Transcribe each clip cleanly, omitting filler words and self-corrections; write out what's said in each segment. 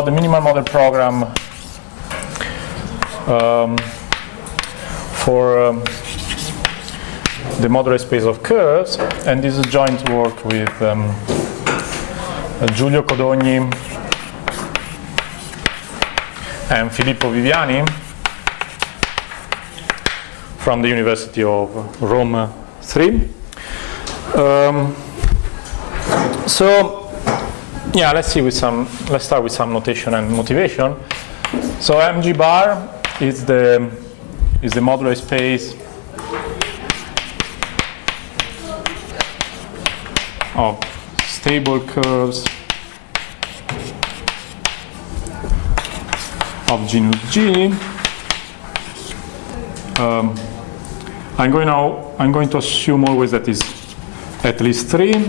about the minimal model program for the modular space of curves, and this is joint work with Giulio Codogni and Filippo Viviani from the University of Rome 3. So yeah, let's start with some notation and motivation. So mg bar is the modular space of stable curves of genus G. I'm going to assume always that is at least 3,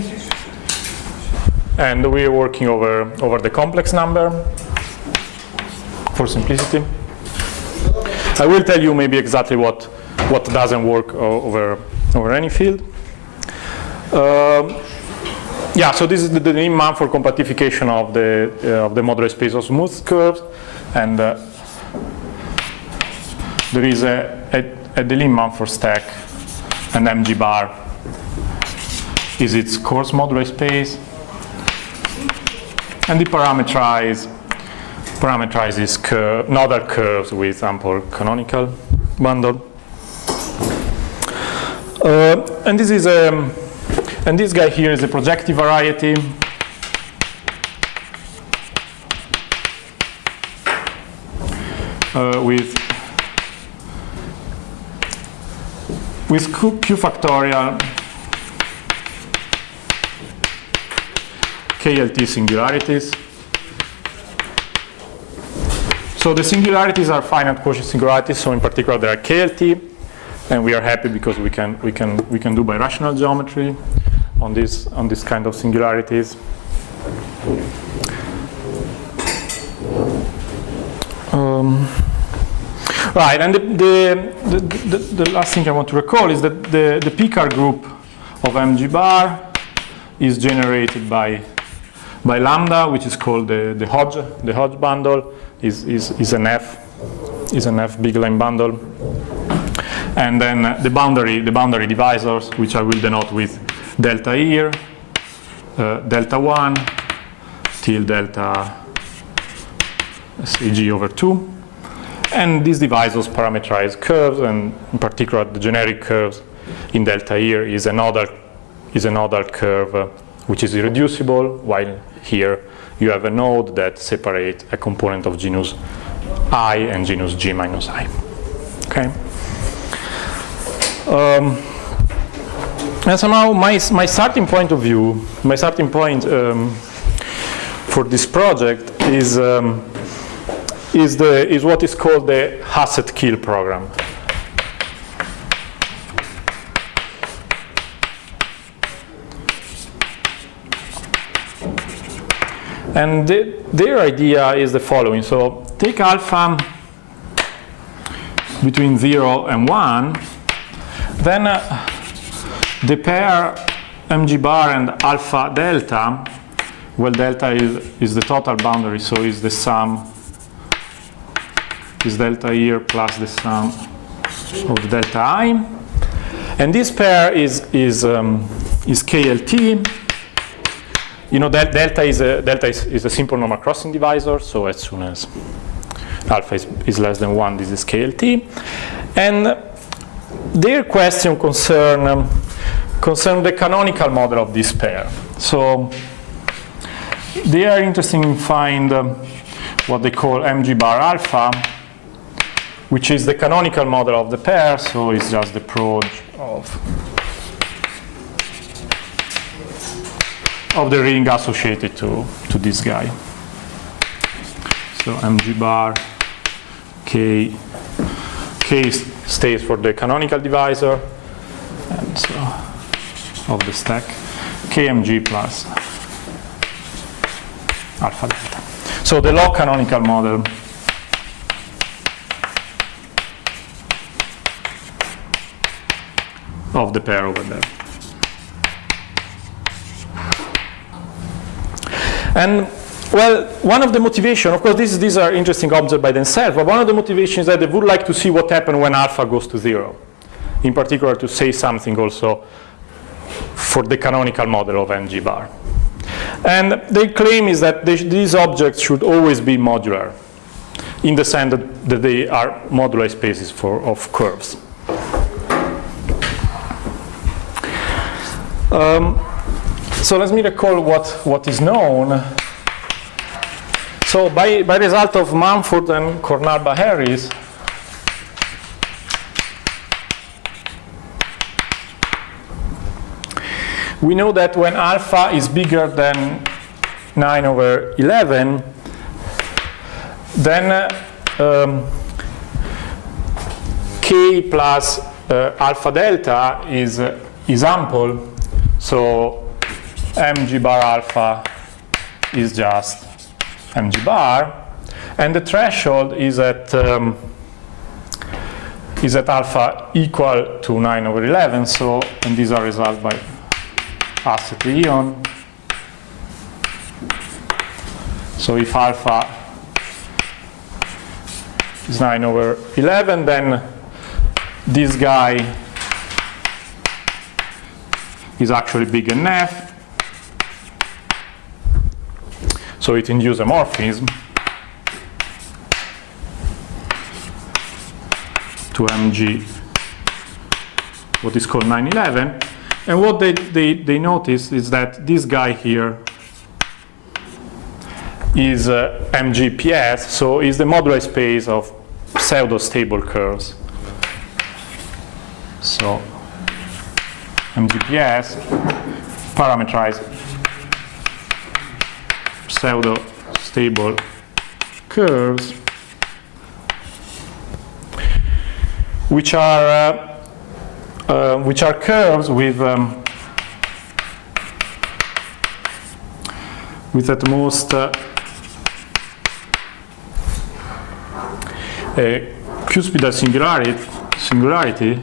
and we are working over the complex number for simplicity. I will tell you maybe exactly what doesn't work over any field. Yeah, so this is the Manful compactification of the modular space of smooth curves, and there is a Manful stack, and mg bar is its coarse modular space, and it parameterizes nodal curves with ample canonical bundle. And this guy here is a projective variety. With Q factorial KLT singularities. So the singularities are finite quotient singularities. So in particular, they are KLT, and we are happy because we can do birational geometry on this kind of singularities. Right, and the last thing I want to recall is that the Picard group of mg bar is generated by lambda, which is called the Hodge bundle, is an F big line bundle, and then the boundary divisors, which I will denote with delta here, delta 1 till delta, let's say, g over 2. And these divisors parameterize curves, and in particular the generic curves in delta here is a nodal curve which is irreducible, while here you have a node that separates a component of genus I and genus G minus I. Okay. And somehow my starting point for this project is what is called the Hassett Keel program. And their idea is the following. So take alpha between 0 and 1, then the pair mg bar and alpha delta, well, delta is the total boundary, so is the sum, is delta here plus the sum of delta I. And this pair is KLT. You know, delta is a simple normal crossing divisor, so as soon as alpha is less than 1, this is KLT. And their question concern the canonical model of this pair. So they are interested in find what they call mg bar alpha, which is the canonical model of the pair, so it's just the product of the ring associated to this guy. So mg bar k stays for the canonical divisor, and so of the stack kmg plus alpha delta. So the log canonical model of the pair over there. And Well, one of the motivations, of course, these are interesting objects by themselves, but one of the motivations is that they would like to see what happens when alpha goes to 0. In particular, to say something also for the canonical model of mg bar. And their claim is that these objects should always be modular, in the sense that they are modular spaces of curves. So let me recall what is known. So by result of Manful and Kornalba-Harris, we know that when alpha is bigger than 9/11, then k plus alpha delta is ample. So mg bar alpha is just mg bar, and the threshold is at alpha equal to 9/11. So, and these are resolved by Hassett ion. So if alpha is 9/11, then this guy is actually big than F. So it induces a morphism to mg, what is called 9/11. And what they notice is that this guy here is mgps, so is the modular space of pseudo-stable curves. So mgps parameterized pseudo-stable curves, which are curves with at most a cuspidal singularity,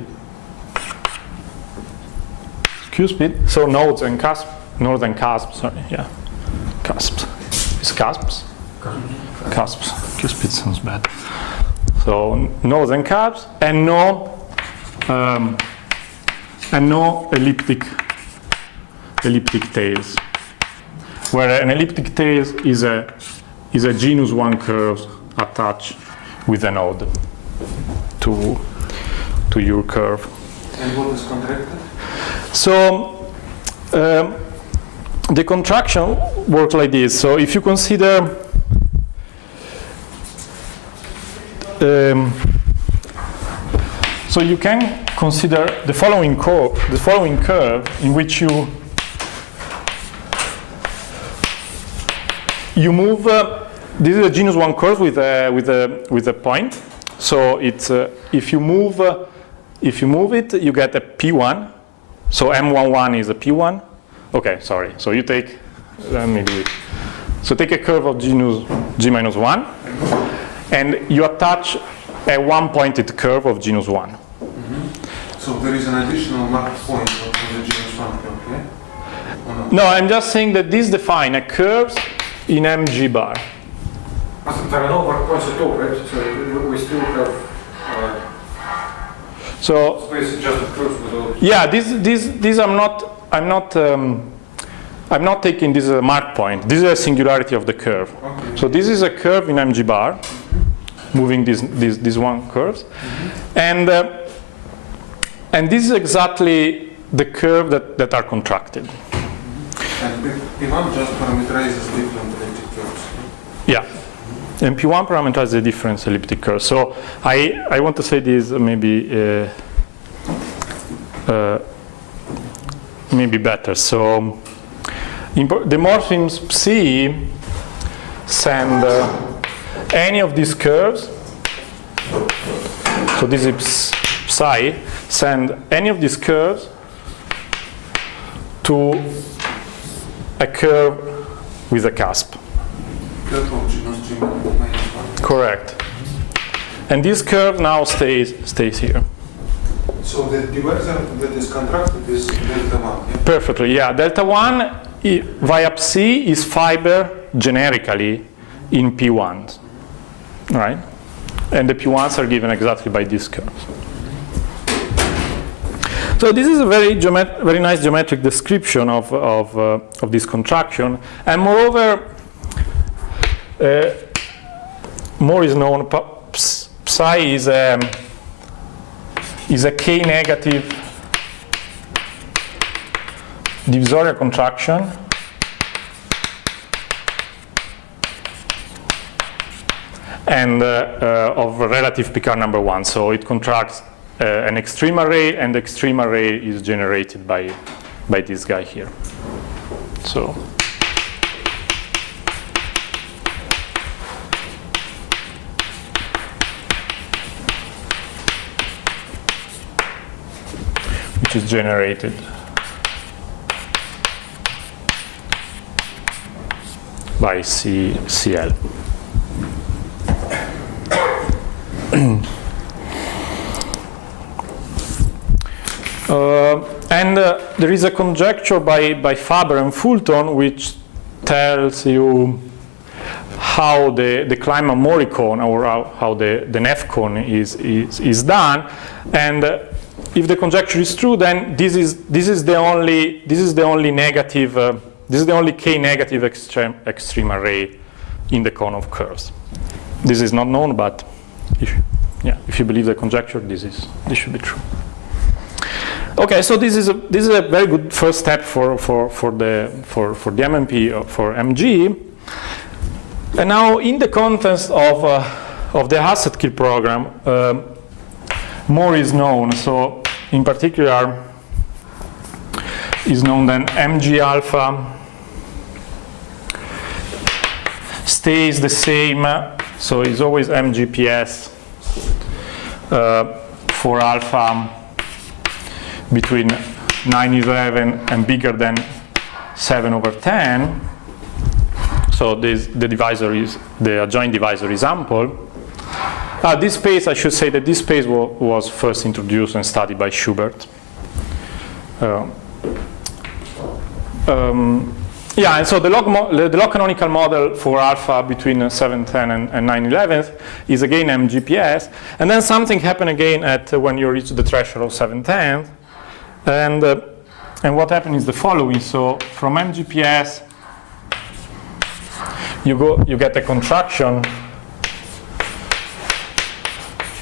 cuspid, so nodes and cusps, sorry, yeah, cusps. Is cusps? Cusps. Cuspid sounds bad. So nodes and cusps, and no elliptic tails, where an elliptic tail is a genus 1 curve attached with a node to your curve. And what is contracted? So the contraction works like this. So if you consider so you can consider the following curve in which you move. This is a genus 1 curve with a point. So it's if you move it, you get a P1. So M11 is a P1. Okay, sorry. So you take, let me do it. So take a curve of genus G-1, and you attach a one-pointed curve of genus 1. Mm-hmm. So there is an additional marked point on the genus 1 curve, okay? No, I'm just saying that this defines a curve in mg bar. There are no marked points at all, right? So we still have so space just curves without. Yeah, these I'm not taking this as a mark point. This is a singularity of the curve. Okay. So this is a curve in mg bar, moving these one curves, and this is exactly the curve that are contracted. And P1 just parameterizes different elliptic curves. Yeah. And P1 parameterizes the different elliptic curves. So I want to say this maybe better. So the morphisms psi send any of these curves. So this is psi, send any of these curves to a curve with a cusp. Curve of genus G-1. Correct. And this curve now stays here. So the divisor that is contracted is delta 1, yeah? Perfectly, yeah. Delta 1 via psi is fiber generically in P1s, right? And the P1s are given exactly by these curves. So this is a very nice geometric description of this contraction, and moreover, more is known. Psi is a k-negative divisorial contraction and of relative Picard number 1. So it contracts an extreme array, and the extreme array is generated by this guy here. So which is generated by CL. There is a conjecture by Faber and Fulton which tells you how the Kleinman-Mori cone, or how the Neff cone is done, and if the conjecture is true, then this is the only negative this is the only k-negative extreme array in the cone of curves. This is not known, but if you believe the conjecture, this should be true. Okay, so this is a very good first step for the MMP for MG. And now, in the context of the Hassett Keel program, more is known. So, in particular, is known that MG alpha stays the same. So it's always MGPS for alpha between 911 and bigger than 7/10. So the divisor is, the adjoint divisor is ample. This space, I should say that this space was first introduced and studied by Schubert. And so the log canonical model for alpha between 7/10 and 9/11 is again MGPS, and then something happened again at when you reach the threshold of 7/10, and what happened is the following. So from MGPS, you get a contraction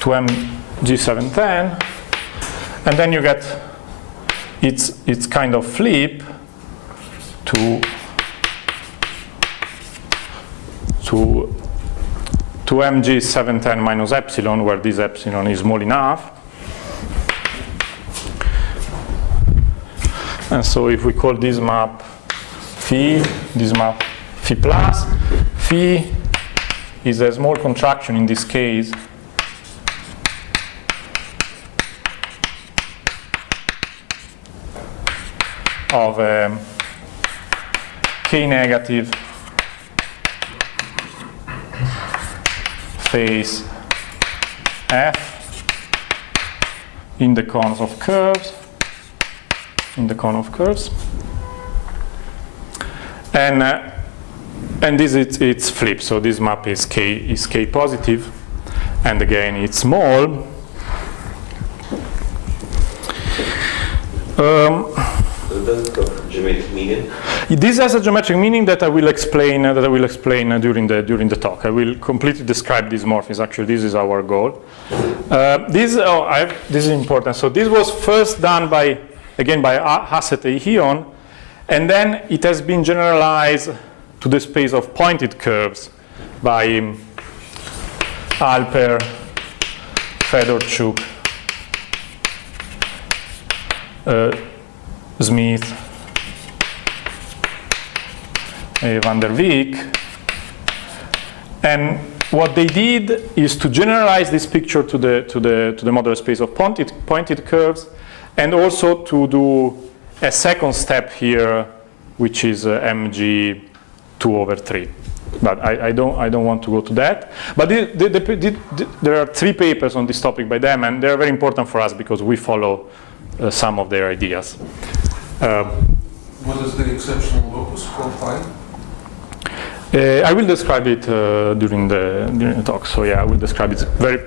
to MG710, and then you get its kind of flip to MG710 minus epsilon, where this epsilon is small enough. And so if we call this map phi, this map phi plus, phi is a small contraction in this case of a k-negative phase F in the cones of curves, and this it's flipped. So this map is k positive, and again it's small. Does it have geometric meaning? This has a geometric meaning that I will explain. During the talk. I will completely describe these morphisms. Actually, this is our goal. This is important. So this was first done by Hassett and Heon, and then it has been generalized to the space of pointed curves by Alper, Fedorchuk, Smith, Van der Wijk, and what they did is to generalize this picture to the modular space of pointed curves, and also to do a second step here, which is MG 2/3. But I don't want to go to that. But there are 3 papers on this topic by them, and they're very important for us because we follow some of their ideas. What is the exceptional locus for phi? I will describe it during the talk. So yeah, I will describe it very.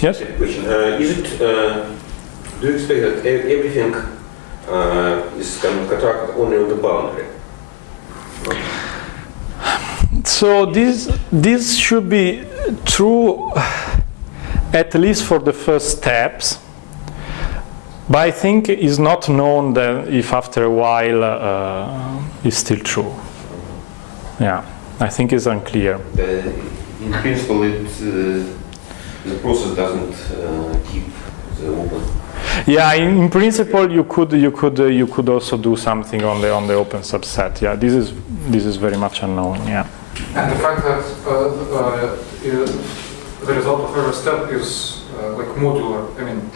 Yes. Question. Is it? Do you expect that everything is kind of contracted only on the boundary? So this should be true at least for the first steps, but I think it's not known that if after a while it's still true. Yeah, I think it's unclear. In principle, the process doesn't keep the open. Yeah, in principle, you could also do something on the open subset. Yeah, this is very much unknown. Yeah. And the fact that the result of every step is like modular. I mean.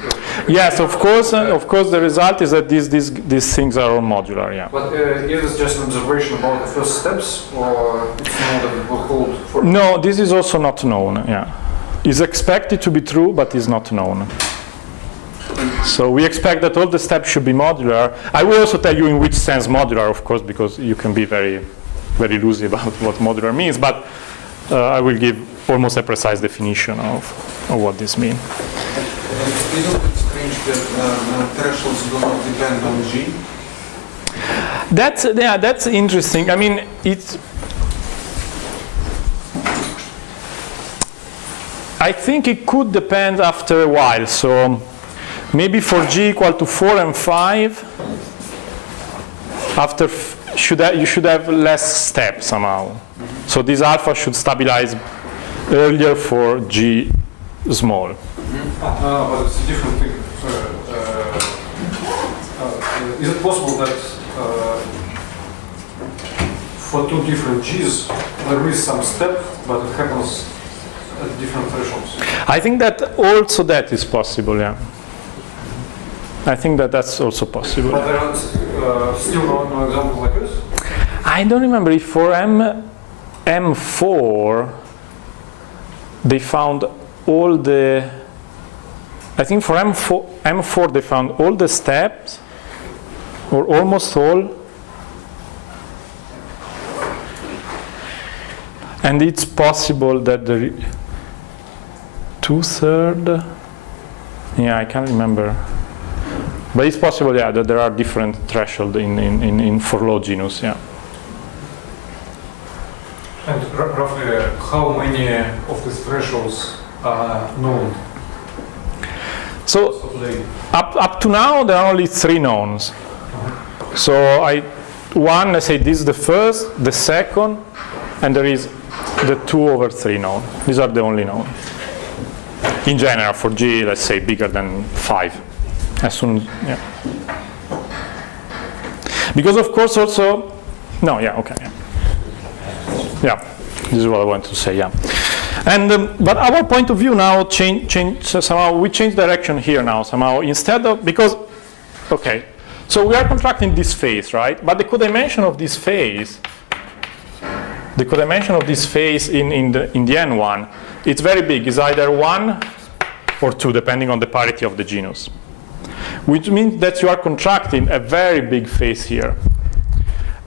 Yes, of course. The result is that these things are all modular. Yeah. But is it just an observation about the first steps, or it's known that it will hold for? No, this is also not known. Yeah, it's expected to be true, but is not known. So we expect that all the steps should be modular. I will also tell you in which sense modular, of course, because you can be very, very loosey about what modular means. But I will give almost a precise definition of what this means. Isn't it strange that thresholds do not depend on G? That's interesting. I mean, I think it could depend after a while. So maybe for G equal to 4 and 5, after you should have less steps somehow. So this alpha should stabilize earlier for G small. But it's a different thing. Is it possible that for two different G's there is some step, but it happens at different thresholds? I think that also that is possible, yeah. I think that that's also possible. But there are still no examples like this? I don't remember if for M4 they found all the, I think for M4 they found all the steps, or almost all, and it's possible that the 2/3, yeah, I can't remember. But it's possible, yeah, that there are different thresholds in for low genus, yeah. And roughly, how many of these thresholds are known? So up to now, there are only 3 knowns. So let's say this is the first, the second, and there is the 2/3 known. These are the only known. In general, for G, let's say bigger than 5. As soon, yeah. Because of course also, no, yeah, okay, yeah. Yeah, this is what I want to say, yeah. And but our point of view now change somehow. We change direction here now somehow. Instead of, because, okay, so we are contracting this phase, right? But the codimension of this phase, in the N1, it's very big. It's either 1 or 2, depending on the parity of the genus. Which means that you are contracting a very big phase here.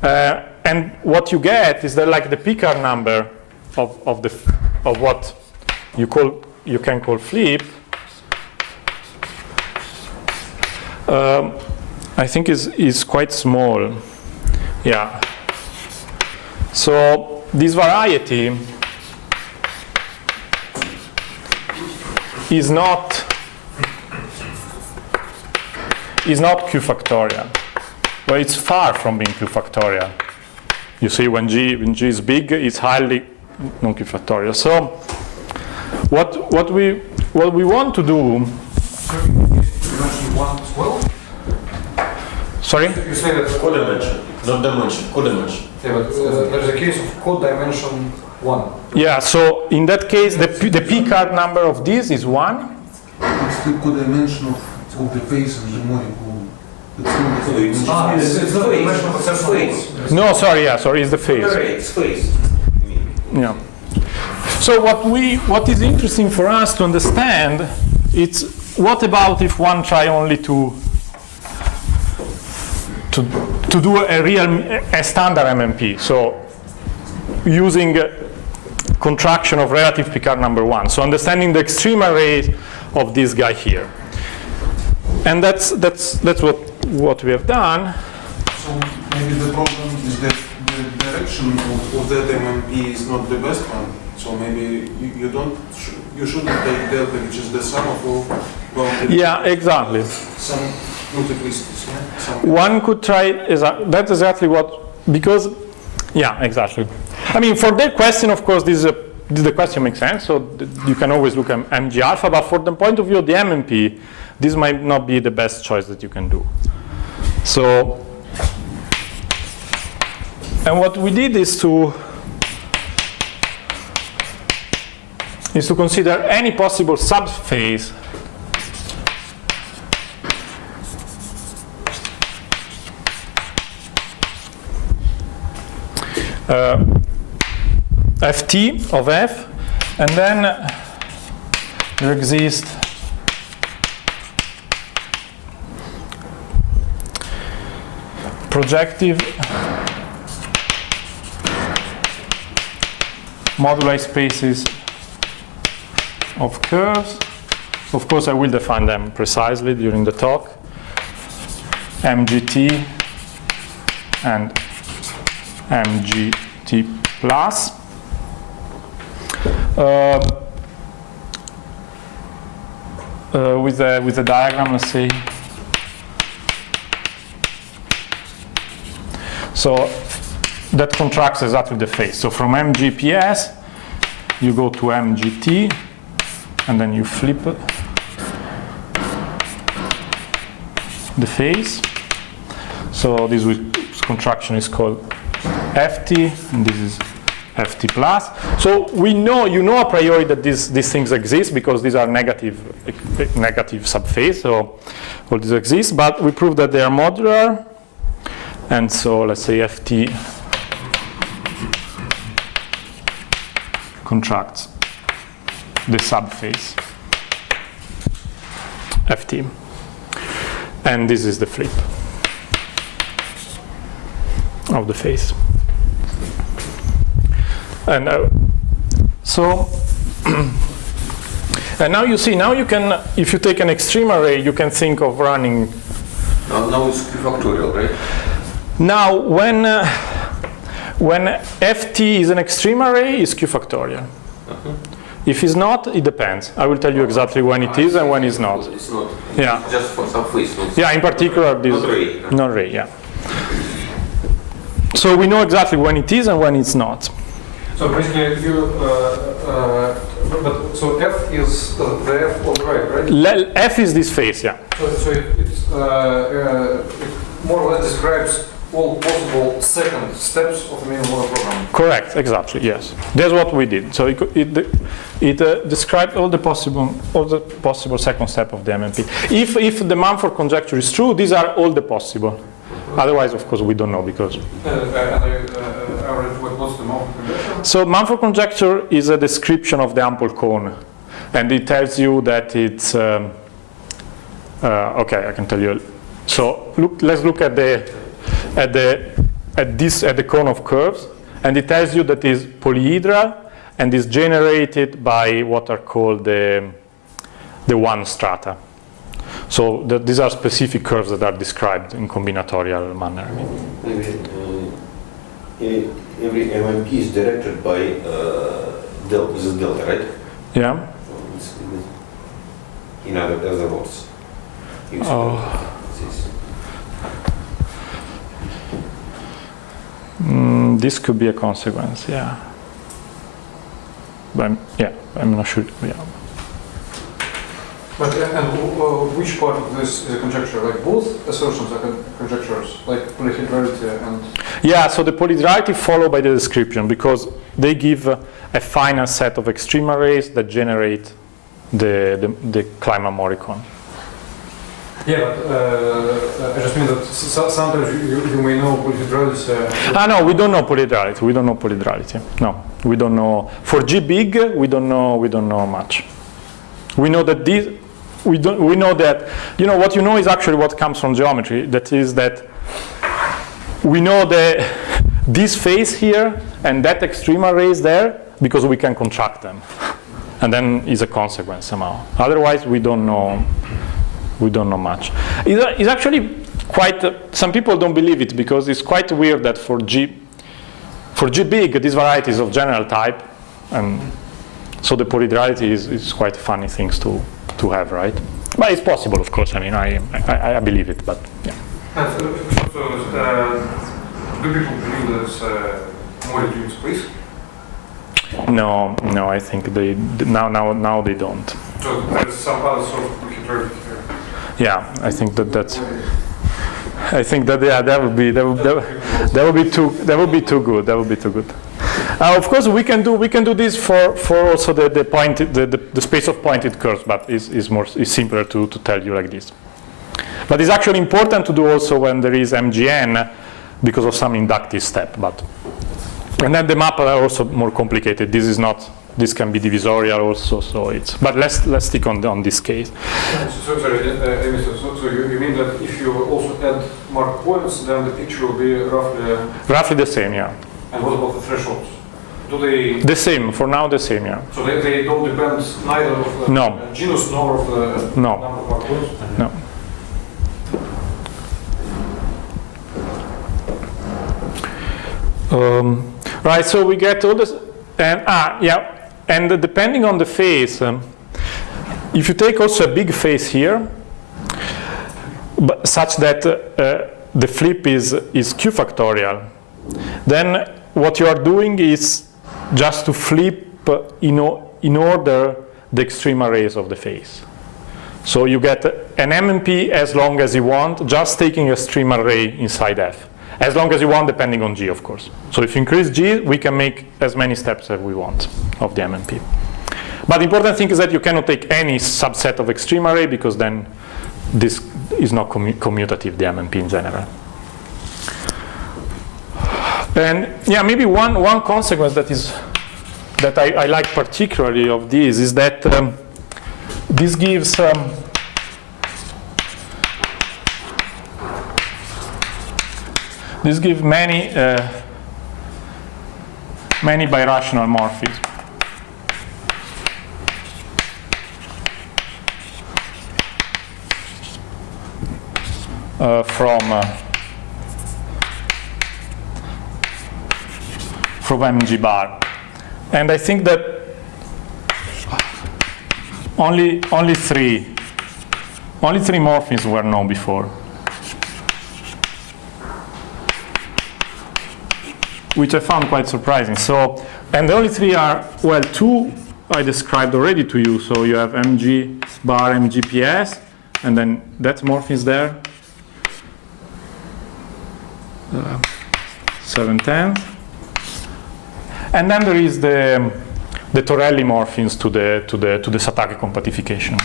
And what you get is that, like, the Picard number of what you can call flip, I think is quite small. Yeah. So this variety is not Q factorial. Well, it's far from being Q factorial. You see, when G is big, it's highly non-Q factorial. So what we want to do. You mentioned 1 as well? Sorry? You say that Codimension, not dimension, codimension. Yeah, but there's a case of code dimension 1. Yeah, so in that case, the Picard number of this is 1. It's the codimension of the phase and the molecule. It's not the It's It's not the dimension of the phase. No, sorry, yeah, sorry, it's the phase. It's phase. Yeah. So what is interesting for us to understand, it's what about if one try only to do a standard MMP? So using contraction of relative Picard number 1. So understanding the extreme array of this guy here. And that's what we have done. So maybe the problem is that the direction of that MMP is not the best one. So maybe you shouldn't take delta, which is the sum of all boundary. Yeah, exactly. Some multiplicities. Yeah? One could try, that's exactly what, because, yeah, exactly. I mean, for that question, of course, the question makes sense, so you can always look at mg alpha, but from the point of view of the MMP, this might not be the best choice that you can do. So, and what we did is to consider any possible subphase ft of f, and then there exists projective moduli spaces of curves. Of course, I will define them precisely during the talk. MGT and MGT plus. With a diagram, let's say. So that contracts exactly the phase. So from MGPS, you go to MGT, and then you flip the phase. So this contraction is called FT, and this is FT plus. So we know, you know a priori that these things exist because these are negative subphase. So all these exist, but we prove that they are modular. And so let's say FT contracts the subphase FT. And this is the flip of the phase. And so, and now you see, now you can, if you take an extreme array, you can think of running. Now it's factorial, right? Now, when ft is an extreme array, it's q factorial. If it's not, it depends. I will tell you exactly when it is and when it's not. It's not. Yeah. It's just for some phase. Yeah, in particular, this. Not ray. Not ray, yeah. So we know exactly when it is and when it's not. So basically, so f is the f on the right, right? F is this phase, yeah. So it more or less describes all possible second steps of the minimal program. Correct, exactly, yes. That's what we did. So it described all the possible second step of the MMP. If the Manful conjecture is true, these are all the possible. Otherwise, of course, we don't know because. What's the Manful conjecture? So Manful conjecture is a description of the ample cone, and it tells you that it's. Okay, I can tell you. So let's look at the cone of curves, and it tells you that is polyhedral and is generated by what are called the one strata. So these are specific curves that are described in combinatorial manner. Maybe every MMP is directed by delta, this is delta, right? Yeah. In other words. This could be a consequence, yeah. But I'm not sure. Yeah. But which part of this conjecture, like both assertions are conjectures, like polyhedrality and? Yeah, so the polyhedrality follow by the description because they give a finite set of extreme arrays that generate the Klein-Marmoricon. Yeah, but I just mean that sometimes you may know polyhedrality. No, we don't know polyhedrality. We don't know polyhedrality. No, we don't know. For G big, we don't know much. We know that these. We know that. You know what you know is actually what comes from geometry. That is that we know the this phase here and that extreme array is there because we can contract them. And then is a consequence somehow. Otherwise, we don't know much. It's actually quite, some people don't believe it because it's quite weird that for G big, these varieties of general type, and so the polydrality is quite funny things to have, right? But it's possible, of course. I mean, I believe it, but yeah. Do people believe there's moduli in space? No, I think now they don't. So there's some other sort of modularity here. Yeah, I think that would be too good. Of course, we can do this for also the space of pointed curves, but is simpler to tell you like this. But it's actually important to do also when there is MGN because of some inductive step. And then the map are also more complicated. This can be divisorial also. So but let's stick on this case. So you mean that if you also add marked points, then the picture will be roughly the same, yeah. And what about the thresholds? Do they? The same, for now the same, yeah. So they don't depend neither of the genus nor of the number of marked points? No. Right, so we get all this, and depending on the phase, if you take also a big phase here, but such that the flip is Q factorial, then what you are doing is just to flip in order the extreme arrays of the phase. So you get an MMP as long as you want, just taking a stream array inside F. As long as you want, depending on G, of course. So if you increase G, we can make as many steps as we want of the MMP. But the important thing is that you cannot take any subset of extreme array because then this is not commutative, the MMP in general. And yeah, maybe one consequence that I like particularly of this is that this gives many birational morphisms. From MG bar, and I think that only three morphisms were known before, which I found quite surprising. So, and the only three are, well, two I described already to you. So you have MG bar, MGPS, and then that morphism there, 7/10. And then there is the Torelli morphisms to the Satake compactification.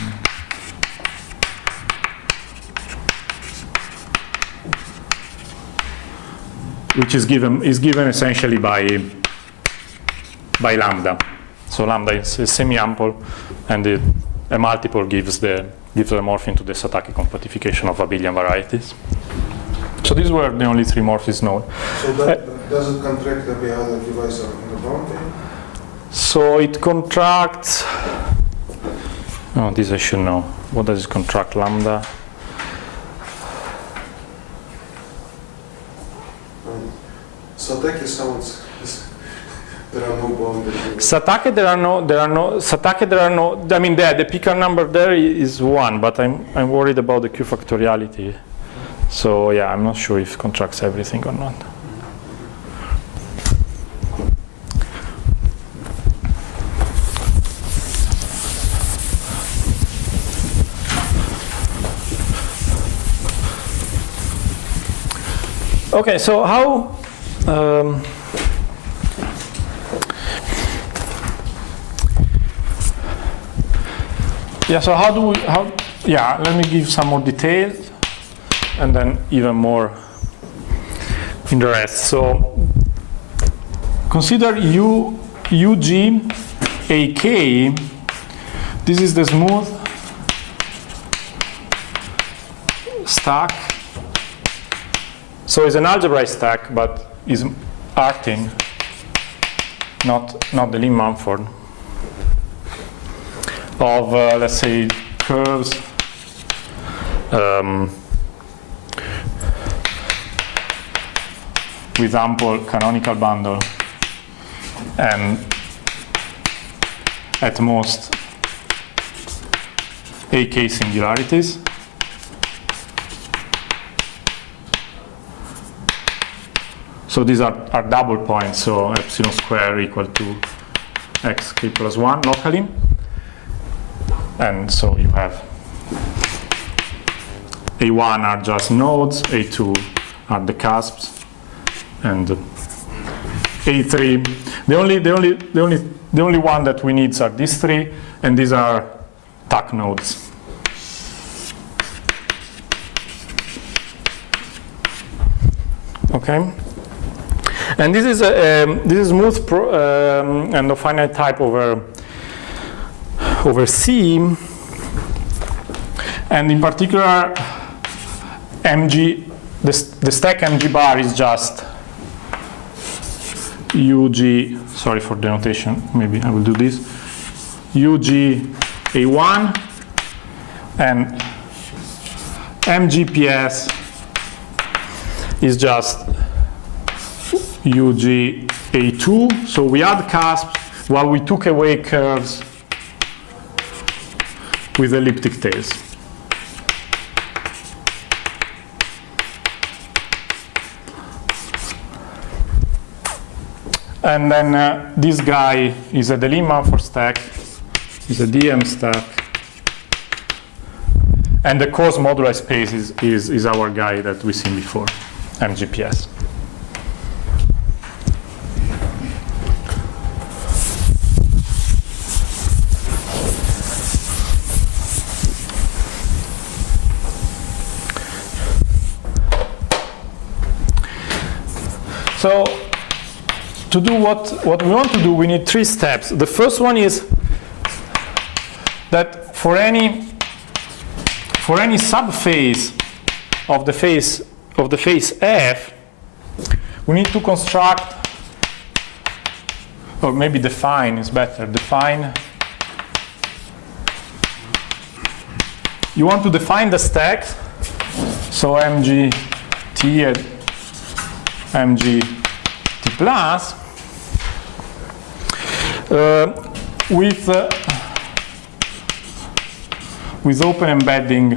Which is given essentially by lambda. So lambda is semi-ample, and a multiple gives the morphism to the Satake compactification of abelian varieties. So these were the only three morphisms known. So does it contract every other device in the boundary? So it contracts. Oh, this I should know. What does it contract? Lambda. Satake sounds. There are no boundaries. Satake, there are no. I mean, the picker number there is 1, but I'm worried about the Q factoriality. So yeah, I'm not sure if it contracts everything or not. Okay, so how? Yeah, so how do we? Yeah, let me give some more details, and then even more in the rest. So consider UG AK. This is the smooth stack. So it's an algebraic stack, but is artin, not the Lee-Manford, of let's say curves with ample canonical bundle and at most AK singularities. So these are double points, so epsilon square equal to xk plus 1 locally. And so you have A1 are just nodes, A2 are the cusps, and A3. The only one that we need are these three, and these are TAC nodes. Okay. And this is smooth and of finite type over C, and in particular, MG, the stack MG bar is just UG. Sorry for the notation. Maybe I will do this. UG A1 and MGPS is just UG A2, so we add cusps while we took away curves with elliptic tails. And then this guy is a Lee-Manford stack, is a DM stack, and the coarse modular space is our guy that we've seen before, MGPS. So to do what we want to do, we need 3 steps. The first one is that for any subphase of the phase F, we need to construct, or maybe define is better. Define. You want to define the stacks. So MGT and MGT plus with open embedding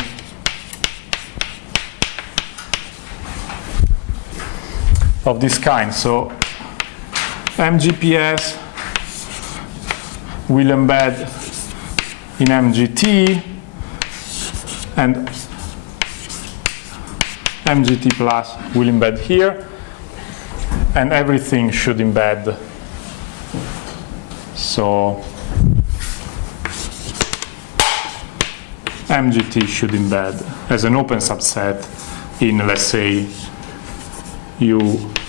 of this kind. So MGPS will embed in MGT, and MGT plus will embed here, and everything should embed. So MGT should embed as an open subset in, let's say, UGA3.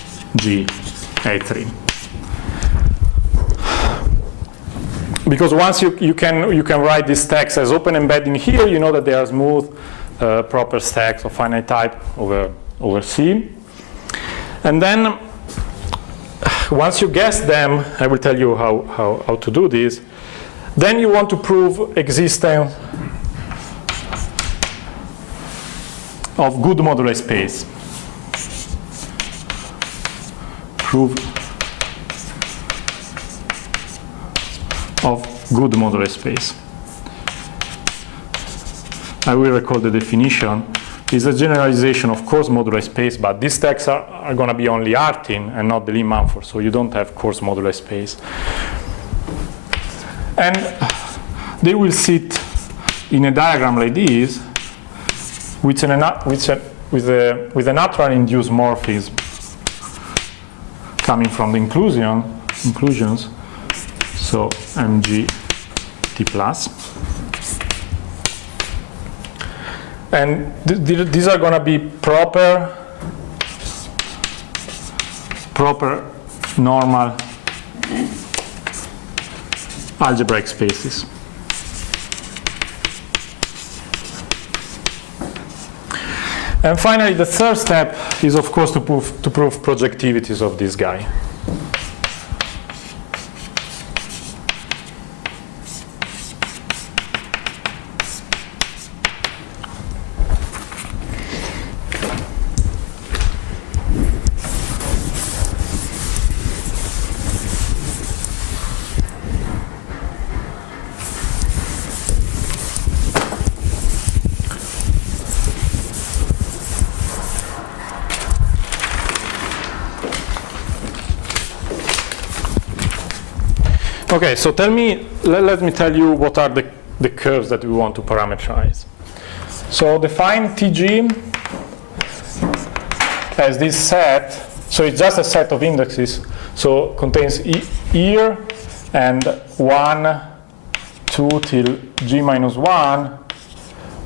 Because once you can write these stacks as open embedding here, you know that they are smooth, proper stacks of finite type over C. And then once you guess them, I will tell you how to do this. Then you want to prove existence of good modular space. Proof of good modular space. I will recall the definition. It's a generalization of coarse modular space, but these stacks are going to be only artin and not the Lee-Manford, so you don't have coarse modular space. And they will sit in a diagram like this with a natural induced morphism coming from the inclusions. So MGT plus. And these are going to be proper normal algebraic spaces. And finally, the third step is, of course, to prove projectivities of this guy. Okay, so let me tell you what are the curves that we want to parameterize. So define TG as this set. So it's just a set of indexes. So contains here and 1, 2 till g minus 1,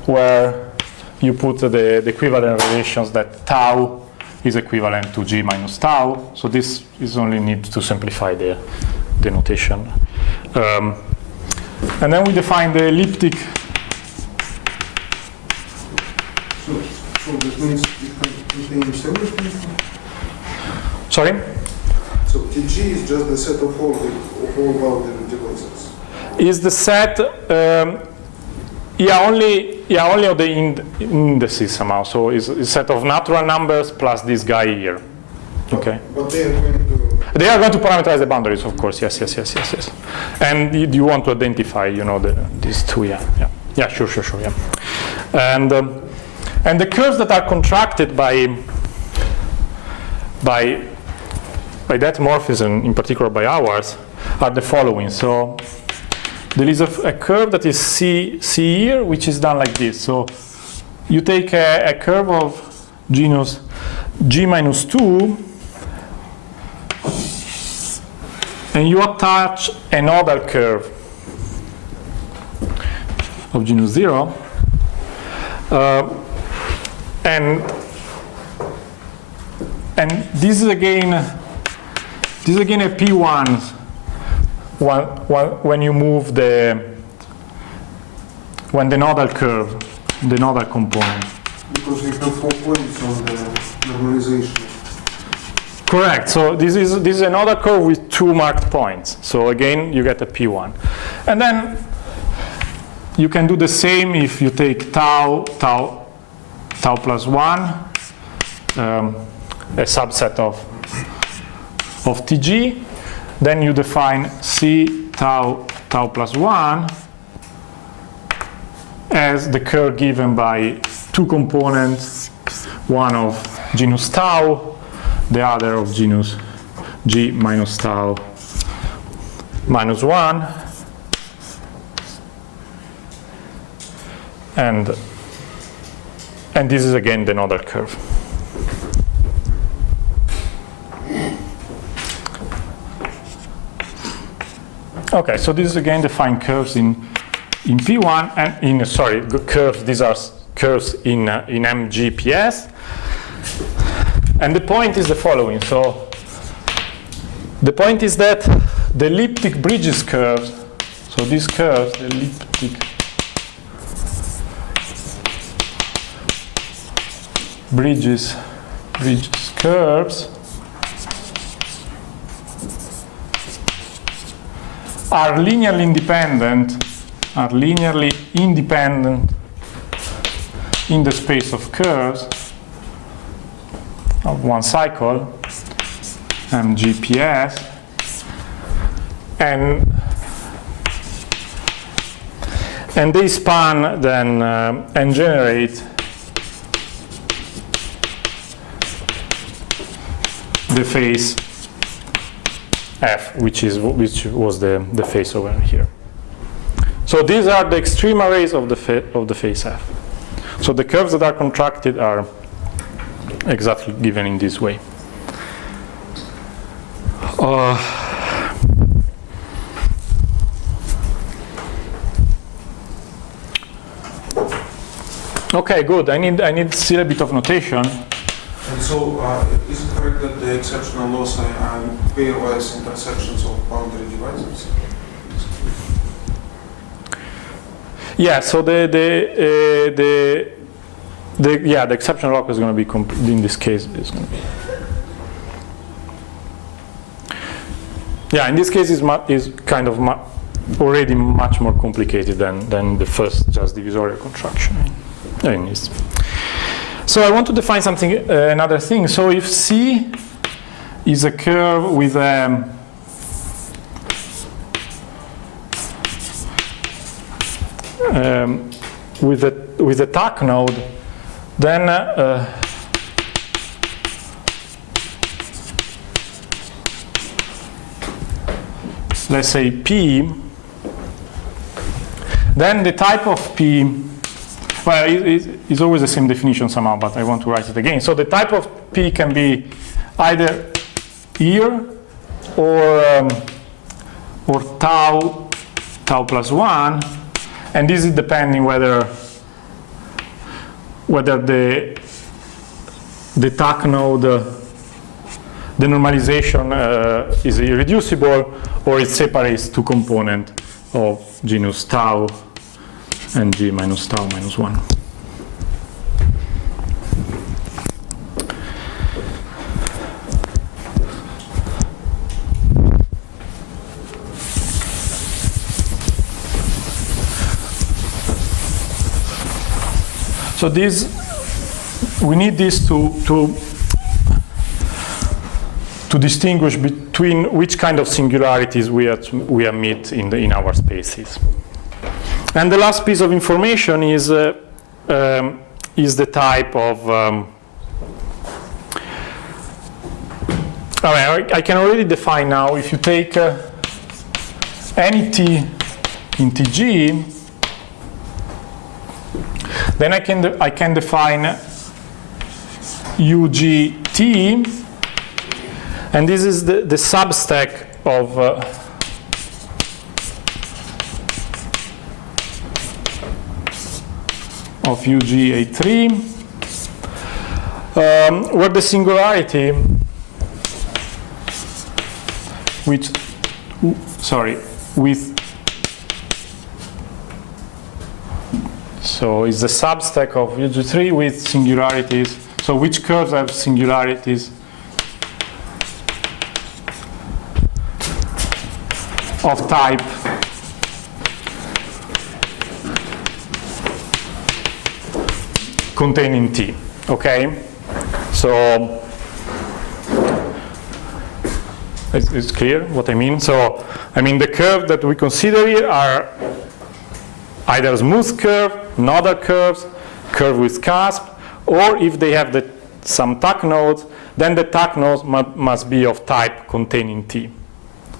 where you put the equivalent relations that tau is equivalent to g minus tau. So this is only need to simplify the notation. And then we define the elliptic. So that means it contains everything? Sorry? So TG is just the set of all boundary devices? Is the set, only of the indices somehow. So it's a set of natural numbers plus this guy here. Okay. But they are going to... They are going to parameterize the boundaries, of course. Yes. And you want to identify, these two. Yeah. Sure. Yeah. And the curves that are contracted by that morphism, in particular by ours, are the following. So there is a curve that is C here, which is done like this. So you take a curve of genus G minus 2, and you attach another curve of genus 0, and this is again a P1 when you move when the nodal curve, the nodal component. Because we have 4 points on the normalization. Correct. So this is another curve with 2 marked points. So again, you get a P1. And then you can do the same if you take tau plus 1, a subset of TG. Then you define C tau plus 1 as the curve given by 2 components, one of genus tau, the other of genus G minus tau minus 1, and this is again the nodal curve. Okay, so this is again defined curves in P1 and curves. These are curves in MGPS. And the point is the following. So the point is that the elliptic bridges curves, so these curves, the elliptic bridges curves are linearly independent in the space of curves of one cycle, MGPS, and they span then and generate the phase F, which was the phase over here. So these are the extreme arrays of the phase F. So the curves that are contracted are exactly given in this way. Okay, good. I need still a bit of notation. And so, is it correct that the exceptional loss are pairwise intersections of boundary devices? Yeah. So the exceptional lock is going to be in this case is going to be. Yeah, in this case is kind of already much more complicated than the first just divisorial contraction. So I want to define something, another thing. So if C is a curve with a TAC node, then let's say P, then the type of P, well, it's always the same definition somehow, but I want to write it again. So the type of P can be either here or tau plus 1, and this is depending whether the TAC node, the normalization is irreducible, or it separates two components of genus tau and G minus tau minus 1. So we need this to distinguish between which kind of singularities we admit in our spaces. And the last piece of information is the type of. I can already define now. If you take any t in TG, then I can define UGT, and this is the substack of UGA3, where the singularity, so it's the substack of UG3 with singularities. So which curves have singularities of type containing T, okay? So it's clear what I mean. So I mean the curve that we consider here are either smooth curve, nodal curves, curve with cusp, or if they have some TAC nodes, then the TAC nodes must be of type containing T.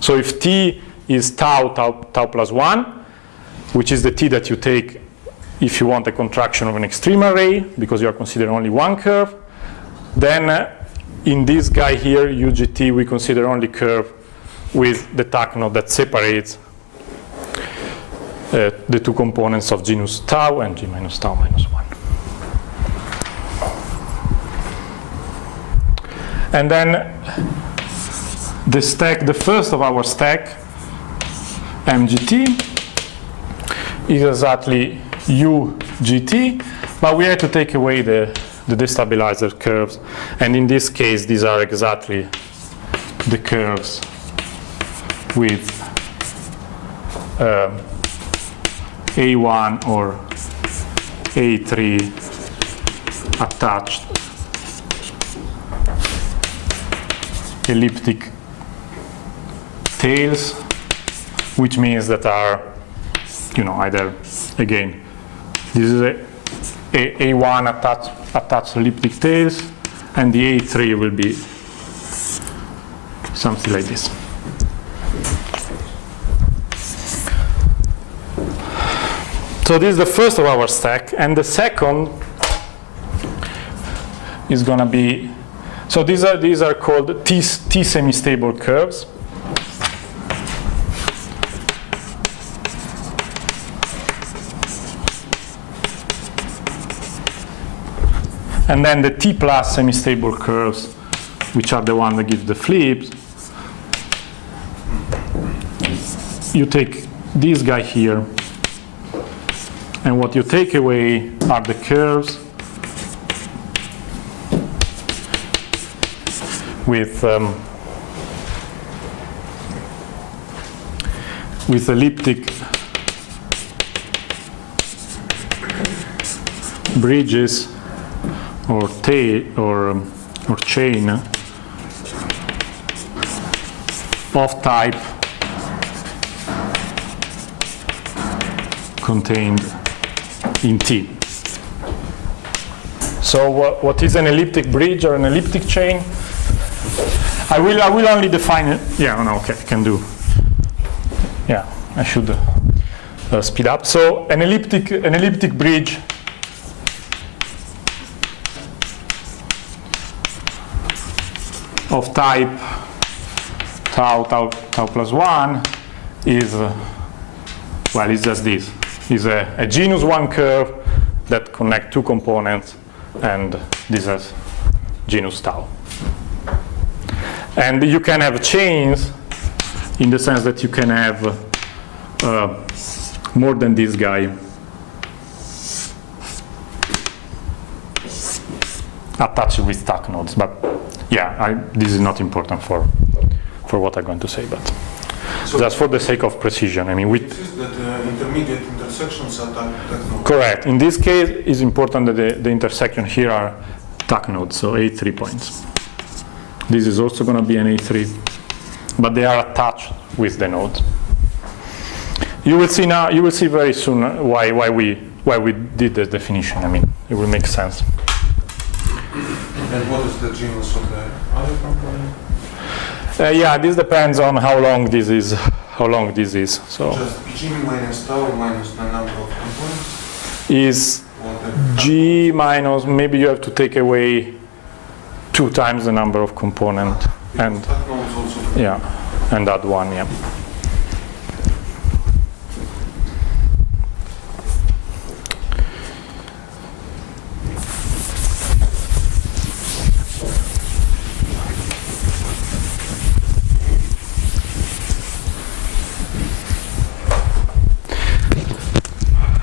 So if T is tau plus 1, which is the T that you take if you want a contraction of an extreme array, because you are considering only one curve, then in this guy here, UGT, we consider only curve with the TAC node that separates the two components of genus tau and G minus tau minus 1. And then the first of our stack, MGT, is exactly UGT, but we had to take away the destabilizer curves, and in this case these are exactly the curves with A1 or A3 attached elliptic tails, which means that are, either, again, this is A1 attached elliptic tails, and the A3 will be something like this. So this is the first of our stack, and the second is going to be, so these are called T semistable curves. And then the T plus semistable curves, which are the one that give the flips. You take this guy here, and what you take away are the curves with elliptic bridges or chain of type contained in T. So what is an elliptic bridge or an elliptic chain? I will only define it. Yeah, no, okay, I can do. yeah, I should speed up. So an elliptic bridge of type tau plus 1 is, well, it's just this. It's a genus 1 curve that connects two components, and this is genus tau. And you can have chains in the sense that you can have more than this guy attached with stack nodes. But yeah, this is not important for what I'm going to say, but so just for the sake of precision. I mean, it is that intermediate intersections are tack nodes. Correct. In this case, it's important that the intersection here are tack nodes, so A3 points. This is also going to be an A3, but they are attached with the node. You will see now. You will see very soon why we did the definition. I mean, it will make sense. And what is the genus of the other component? Yeah, this depends on how long this is. So just G minus tau minus the number of components is G minus. Maybe you have to take away 2 times the number of components, and yeah, and add 1. Yeah.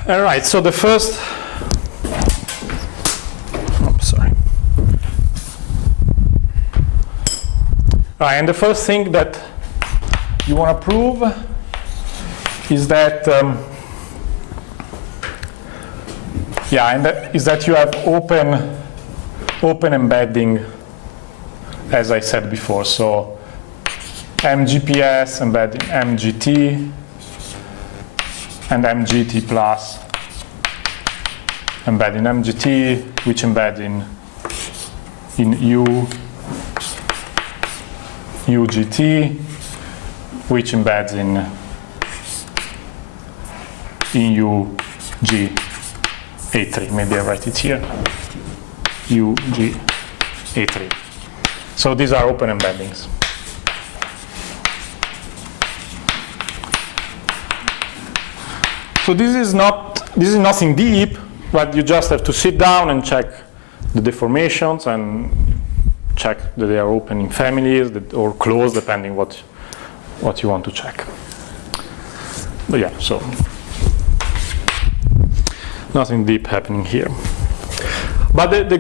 All right, so the first, Right, and the first thing that you want to prove is that, is that you have open embedding, as I said before. So MGPS embedding MGT and MGT plus embedding MGT, which embed in UGT, which embeds in UGA3. Maybe I write it here. UGA3. So these are open embeddings. So this is nothing deep, but you just have to sit down and check the deformations and check that they are open in families or closed, depending what you want to check. But yeah, so nothing deep happening here. But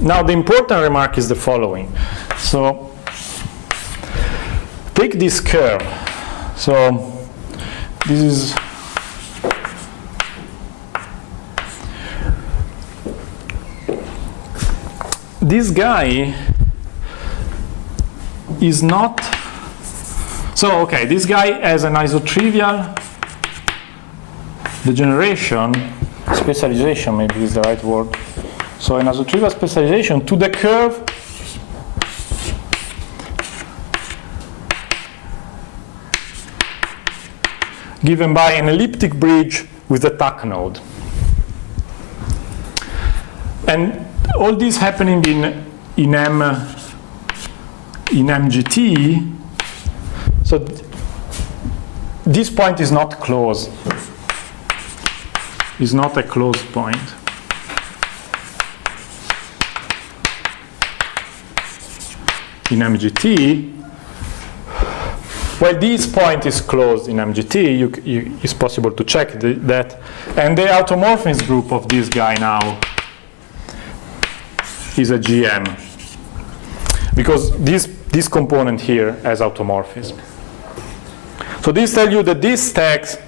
now the important remark is the following. So take this curve. So this is this guy is not, so okay, this guy has an isotrivial degeneration, specialization maybe is the right word. So an isotrivial specialization to the curve given by an elliptic bridge with a tuck node. And all this happening in MGT, so this point is not closed. It's not a closed point. In MGT, well, this point is closed in MGT, it's possible to check that. And the automorphism group of this guy now is a GM, because this component here has automorphism. So this tells you that these stacks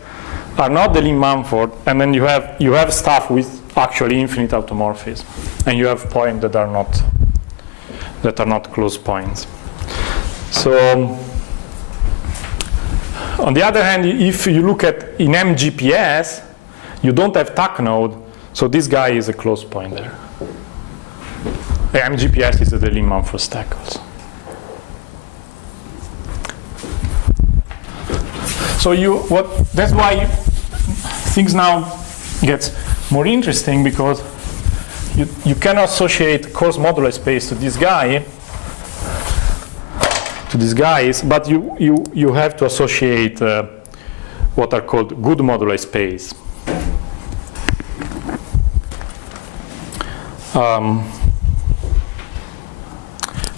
are not the Lim-Manford, and then you have stuff with actually infinite automorphism, and you have points that are not closed points. So on the other hand, if you look at in MGPS, you don't have tuck node, so this guy is a closed point there. The MGPS is the Lim-Manford stack also. So that's why things now get more interesting, because you can associate coarse modular space to this guy, to these guys, but you have to associate what are called good modular space.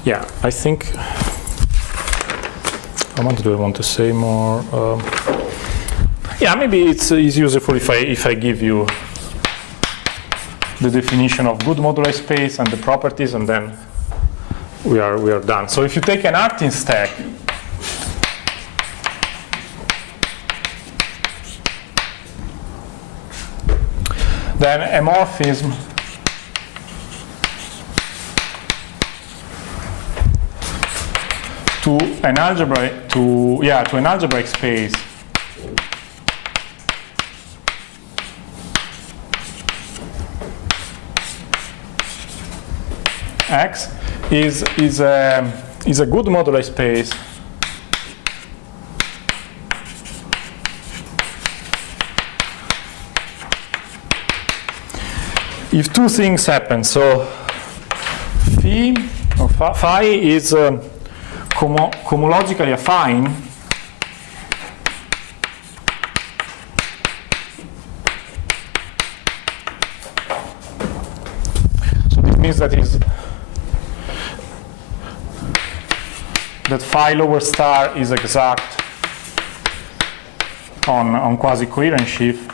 Yeah, I think. What do I want to say more? Yeah, maybe it's useful if I give you the definition of good modular space and the properties, and then we are done. So if you take an Artin stack, then a morphism to an algebraic space X is a good modular space if two things happen. So phi is homologically affine so this means that phi lower star is exact on quasi-coherent sheaf.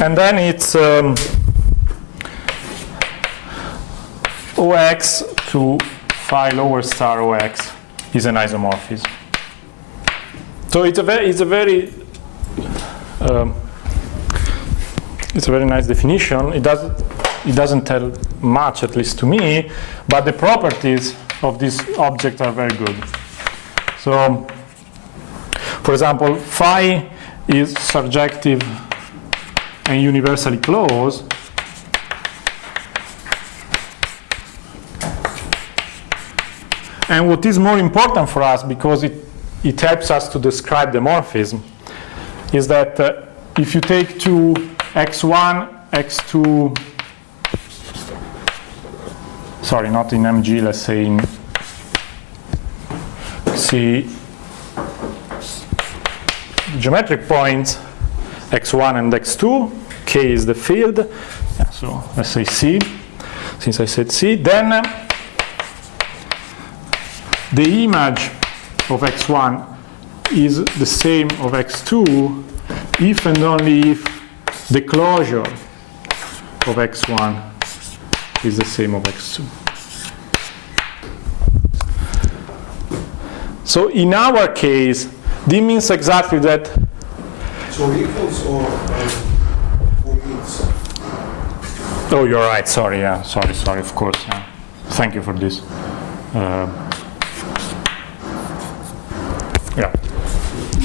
And then it's OX to phi lower star OX is an isomorphism. So it's a very nice definition. It doesn't tell much, at least to me, but the properties of this object are very good. So, for example, phi is surjective and universally closed. And what is more important for us, because it helps us to describe the morphism, is that if you take two x1, x2, sorry, not in MG, let's say in C, geometric points, x1 and x2, k is the field, yeah, so let's say C, since I said C, then the image of x1 is the same of x2 if and only if the closure of x1 is the same of x2. So in our case, this means exactly that. So equals or means? Oh, you're right. Sorry. Yeah. Sorry. Of course. Yeah. Thank you for this. Yeah.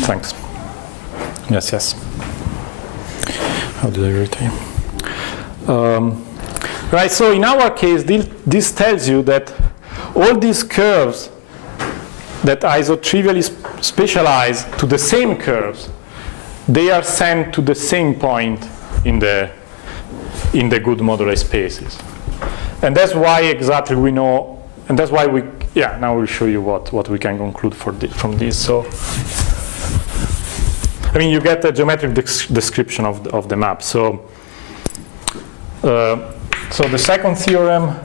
Thanks. Yes. How did I write here? Right. So in our case, this tells you that all these curves that isotrivially specialize to the same curves, they are sent to the same point in the good modular spaces. And that's why exactly we know, and that's why now we'll show you what we can conclude from this. So, I mean, you get a geometric description of the map. So the second theorem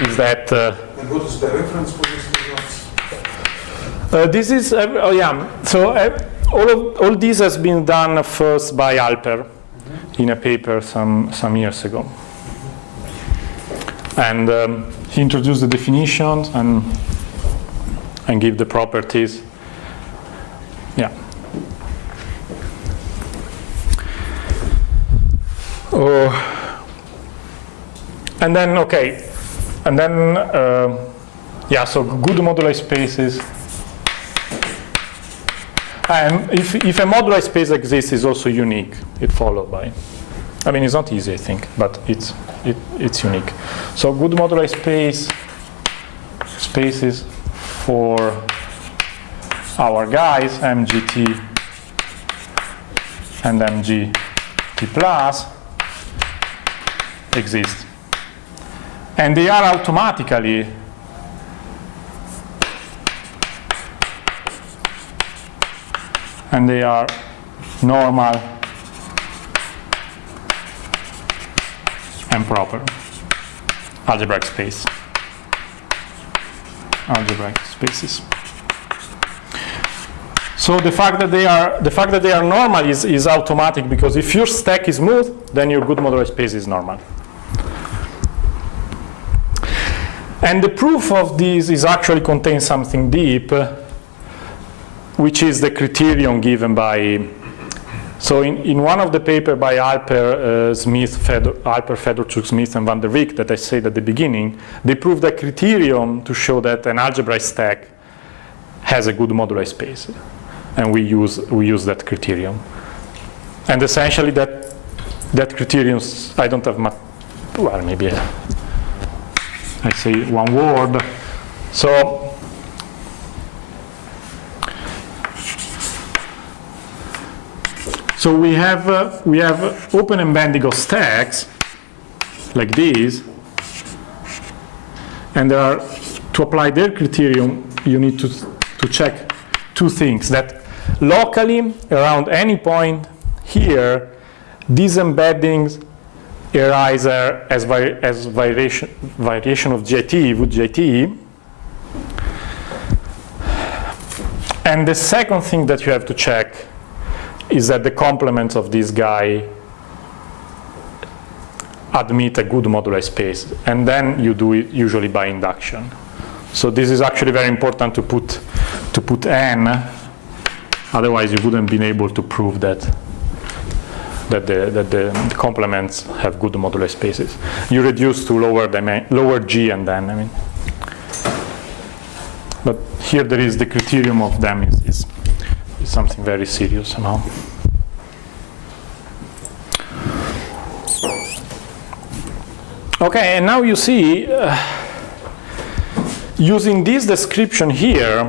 is that. And what is the reference for these results? This is So all this has been done first by Alper in a paper some years ago, and he introduced the definitions and give the properties. Yeah. And then so good modular spaces. And if a modular space exists, is also unique. It followed by. I mean, it's not easy, I think, but it's unique. So good moduli spaces for our guys, MGT and MGT plus, exist. And they are automatically normal and proper algebraic spaces. So the fact that they are normal is automatic, because if your stack is smooth, then your good moduli space is normal. And the proof of this is actually contains something deep, which is the criterion given by. So in one of the papers by Alper, Fedorchuk, Smith, and Van der Wijk that I said at the beginning, they proved a criterion to show that an algebraic stack has a good moduli space, and we use that criterion. And essentially that criterion, I don't have much. Well, maybe I say one word. So we have open embedding of stacks like this, and to apply their criterion, you need to check two things: that locally around any point here, these embeddings arise as variation of GIT with GIT. And the second thing that you have to check is that the complements of this guy admit a good moduli space, and then you do it usually by induction. So this is actually very important to put n, otherwise you wouldn't been able to prove that the complements have good moduli spaces. You reduce to lower G and then, I mean. But here there is the criterion of them is something very serious somehow. Okay, and now you see, using this description here,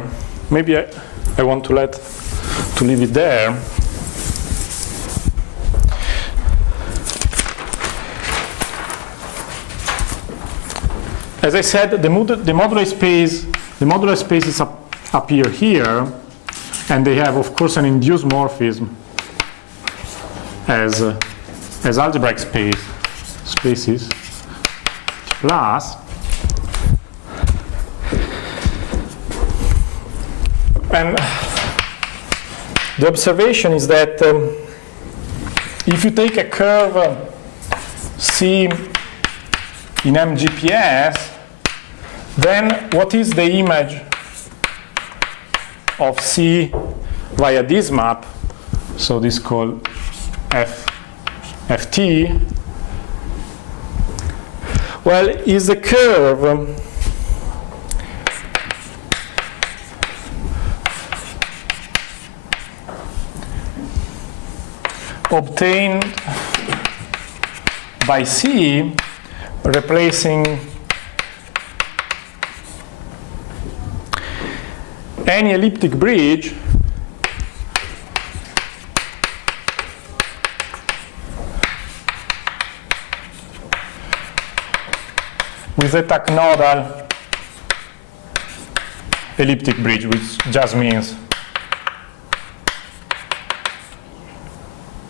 maybe I want to leave it there. As I said, the moduli spaces appear here, and they have, of course, an induced morphism as algebraic spaces plus. And the observation is that if you take a curve C in MGPS, then what is the image of C via this map? So this is called FT. Well, is the curve obtained by C replacing any elliptic bridge with a tacnodal elliptic bridge, which just means,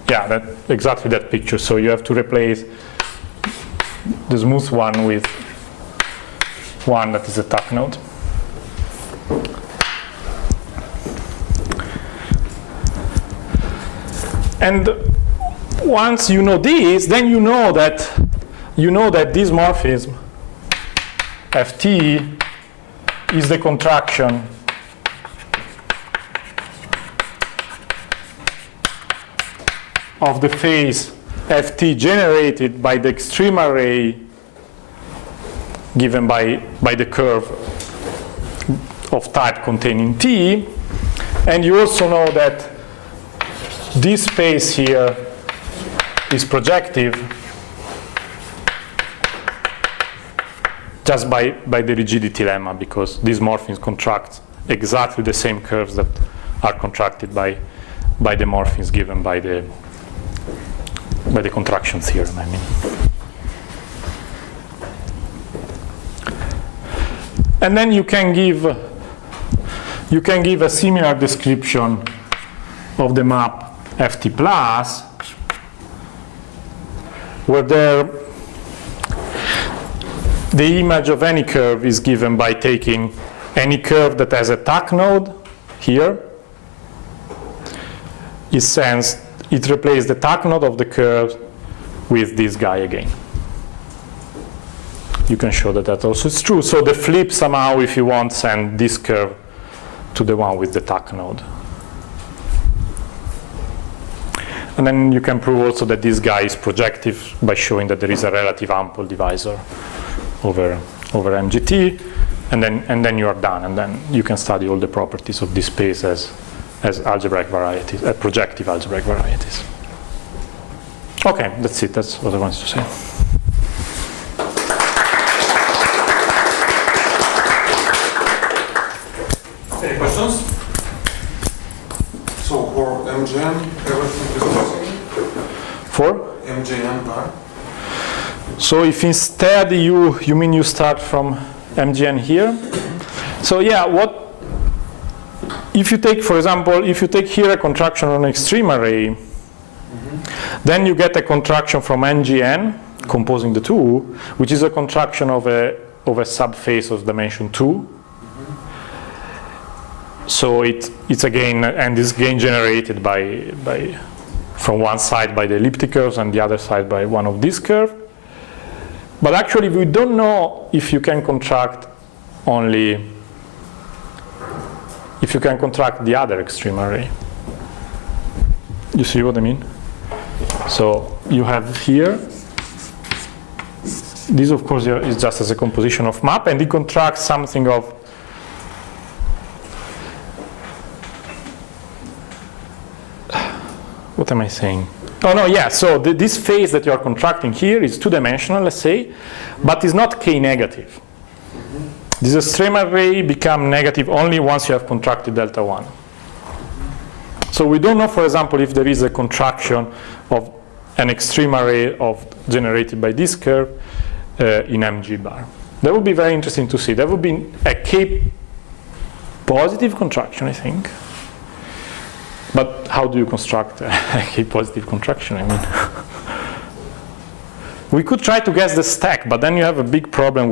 yeah, exactly that picture. So you have to replace the smooth one with one that is a tacnode. And once you know this, then you know that this morphism Ft is the contraction of the phase Ft generated by the extreme array given by the curve of type containing T. And you also know that this space here is projective just by the rigidity lemma, because these morphisms contract exactly the same curves that are contracted by the morphisms given by the contraction theorem, I mean. And then you can give a similar description of the map Ft plus, where the image of any curve is given by taking any curve that has a tack node here. It replaces the tack node of the curve with this guy again. You can show that also is true. So the flip somehow, if you want, send this curve to the one with the tack node. And then you can prove also that this guy is projective by showing that there is a relative ample divisor over MGT, and then you are done, and then you can study all the properties of this space as algebraic varieties, projective algebraic varieties. Okay, that's it. That's what I wanted to say. Any questions? So for MGN, everything is possible? For? MGN bar? So if instead you mean you start from MGN here? So yeah, if you take, for example, if you take here a contraction on an extreme array, then you get a contraction from NGN, composing the two, which is a contraction of a subface of dimension 2. So it's again, and is again generated from one side by the elliptic curves and the other side by one of these curves. But actually we don't know if you can contract the other extreme array. You see what I mean? So you have here, this of course is just as a composition of map, and it contracts something of what am I saying? Oh no, yeah, so this phase that you are contracting here is two-dimensional, let's say, but is not k-negative. This extreme array become negative only once you have contracted delta 1. So we don't know, for example, if there is a contraction of an extreme array generated by this curve in MG bar. That would be very interesting to see. That would be a k-positive contraction, I think. But how do you construct a k-positive contraction? I mean, we could try to guess the stack, but then you have a big problem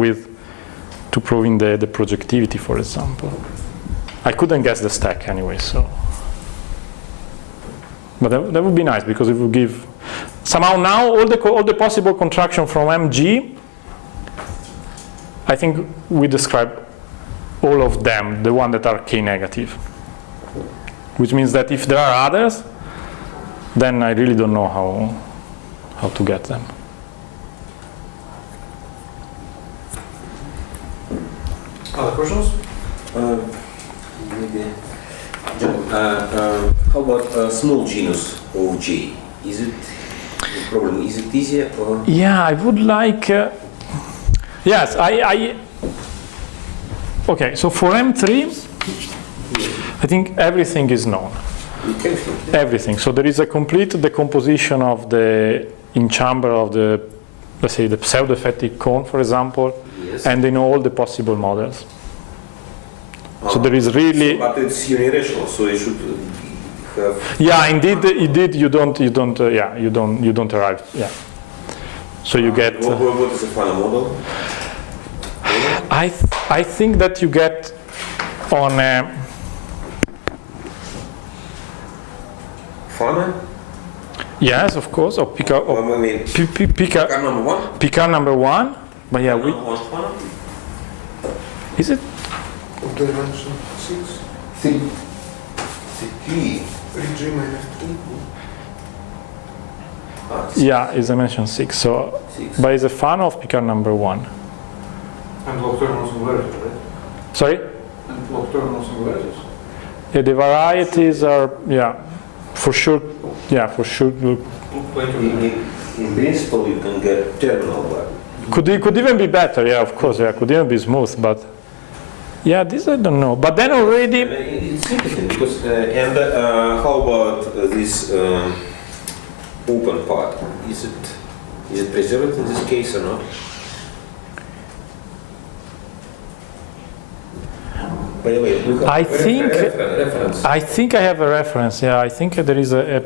to proving the projectivity, for example. I couldn't guess the stack anyway, so. But that would be nice, because it would give somehow now all the possible contraction from MG. I think we describe all of them, the one that are k-negative. Which means that if there are others, then I really don't know how to get them. Other questions? Maybe. John, how about small genus OG? Is it the problem? Is it easier or? Yeah, I would like. Yes, Okay, so for M3. I think everything is known. Everything. So there is a complete decomposition of the in-chamber of the, let's say, the pseudo-effective cone, for example, yes. And they know all the possible models. So there is really. But it's unidirectional, so you should have. Yeah, indeed, you don't arrive. Yeah. So you get. What is the final model? I think that you get on. Fana? Yes, of course. Or Picard. Picard number 1? Picard number 1. But yeah, is it? Of dimension 6? 3. 3G minus 3. Yeah, it's dimension 6. So, 6. But it's a fan of Picard number 1. And nocturnal singularities, right? Sorry? And nocturnal singularities. Yeah, the varieties are, yeah. for sure, yeah, for sure. In principle, you can get terminal value. Could even be better, yeah, of course, yeah, could even be smooth, but yeah, this I don't know. But then already, It's interesting because, how about this open part? Is it preserved in this case or not? By the way, look I at think- reference. I think I have a reference, yeah, I think there is a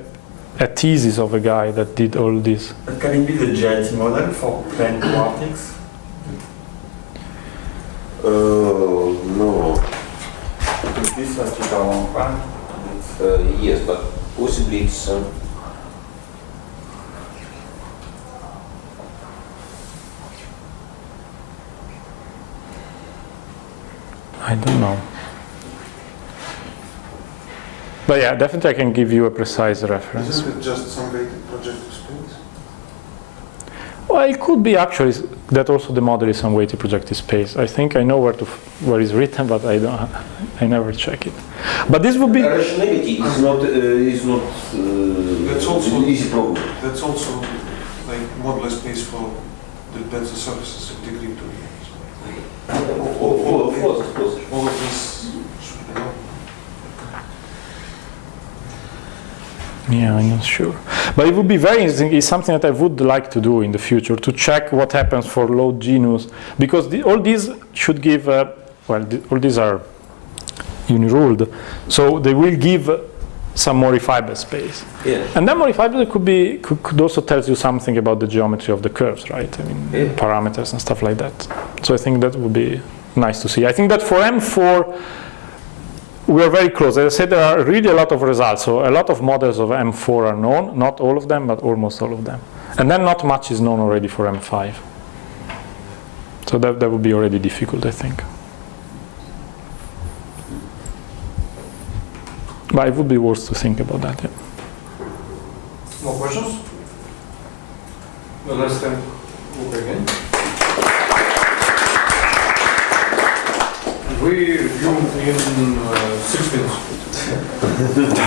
thesis of a guy that did all this. But can it be the GIT model for plane quartics? No. Because this was theta 1 Yes, but possibly it's. I don't know. But yeah, definitely I can give you a precise reference. Isn't it just some weighted projective space? Well, it could be actually that also the model is some weighted projective space. I think I know where it's written, but I never check it. But this would be. Rationality is not That's also- an easy problem. That's also like modular space for the better surfaces of degree 2. Of course. All of this should be known. Yeah, I'm not sure. But it would be very interesting. It's something that I would like to do in the future, to check what happens for low genus. Because all these should give, all these are uniruled. So they will give some modifiable space. Yeah. And then modifiable could also tell you something about the geometry of the curves, right? I mean, Yeah. parameters and stuff like that. So I think that would be nice to see. I think that for M4, we are very close. As I said, there are really a lot of results. So a lot of models of M4 are known, not all of them, but almost all of them. And then not much is known already for M5. So that would be already difficult, I think. But it would be worth to think about that, yeah. More questions? Well, let's then look again. We review in 6 minutes.